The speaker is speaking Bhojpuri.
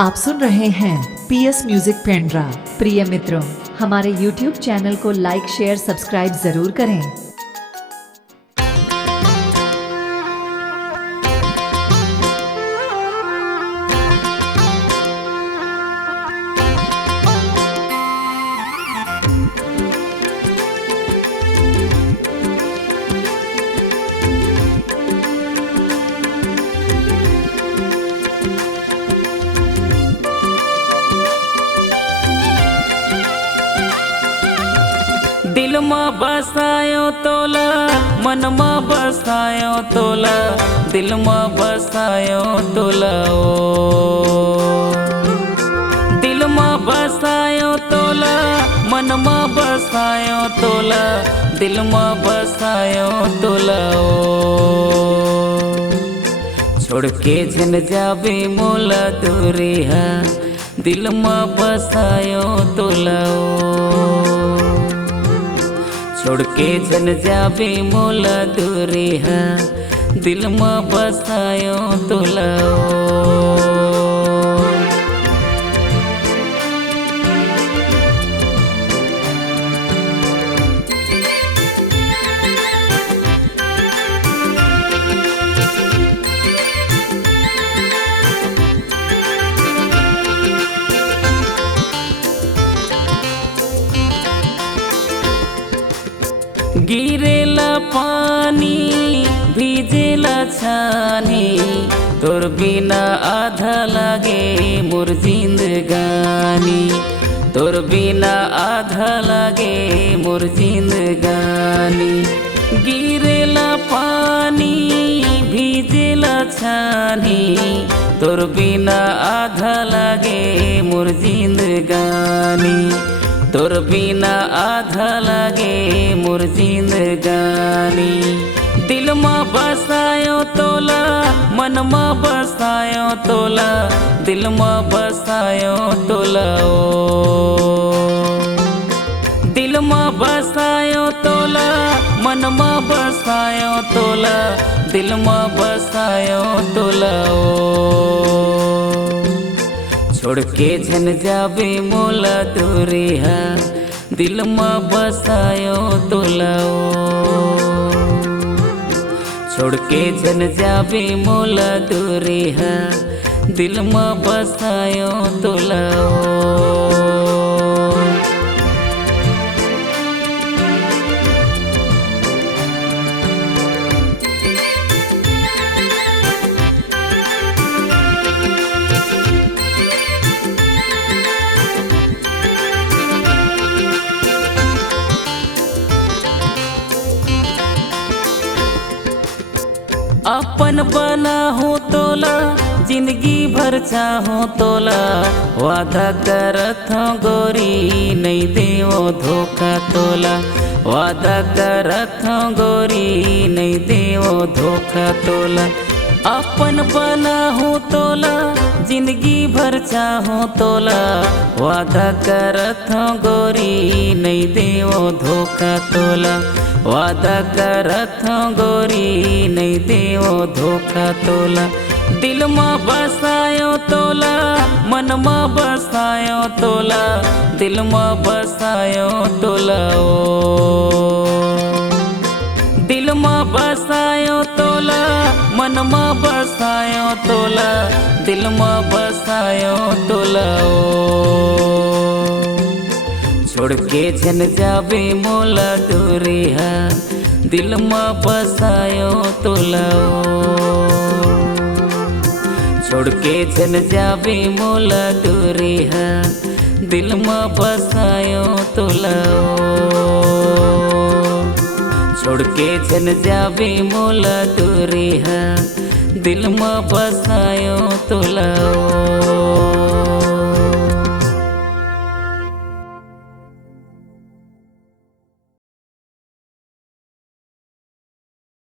आप सुन रहे हैं पीएस म्यूजिक पेंड्रा। प्रिय मित्रों, हमारे YouTube चैनल को लाइक शेयर सब्सक्राइब जरूर करें। दिल में बसायो तोला, मन में बसायो तोला, दिल में बसायो तोला ओ। दिल में बसायो तोला, मन में बसायो तोला, दिल में बसायो तोला ओ। छोड़ के जन जावे मोला दूरी है, दिल में बसायो तोला ओ। छोड़ के जन जावे मोला दूरी है, दिल में बसायो तोला ओ। गिरेला पानी भीजेला छानी, तोर बिना आधा लागे मोर जिंदगानी, तोर बिना आधा लागे मोर जिंदगानी। गिरेला पानी भीजेला छानी, तोर बिना आधा लागे मोर जिंदगानी, तोर बिना आधा लागे मोर जिंदगानी। दिल में बसायो तोला, मन में बसायो तोला, दिल में बसायो तोला ओ। दिल में बसायो तोला, मन में बसायो तोला, दिल में बसायो तोला ओ। छोड़ के जन जावे मोला दूरी है, दिल में बसायो तोला ओ। छोड़ के जन जावे मोला दूरी है, दिल में बसायो तोला ओ। अपन बना हो तोला, जिंदगी भर चाहो तोला, वादा करत हूँ गोरी नहीं देवो धोखा तोला, वादा करत हूँ गोरी नहीं देवो धोखा तोला। अपन बना हो तोला, जिंदगी भर चाहो तोला, वादा करत हूँ गोरी नहीं देवो धोखा तोला, वादा करत हूँ गोरी नहीं देवो धोखा तोला। दिल में बसायो तोला, मन में बसायो तोला, दिल में बसायो तोला ओ। दिल में बसायो तोला, मन में बसायो तोला, दिल में बसायो तोला ओ। छोड़ के जन जावे मोला दूरी है, दिल में बसायो तोला ओ। छोड़ के जन जावे मोला दूरी है, दिल में बसायो तोला ओ। छोड़ के जन जावे मोला दूरी है, दिल में बसायो तोला ओ।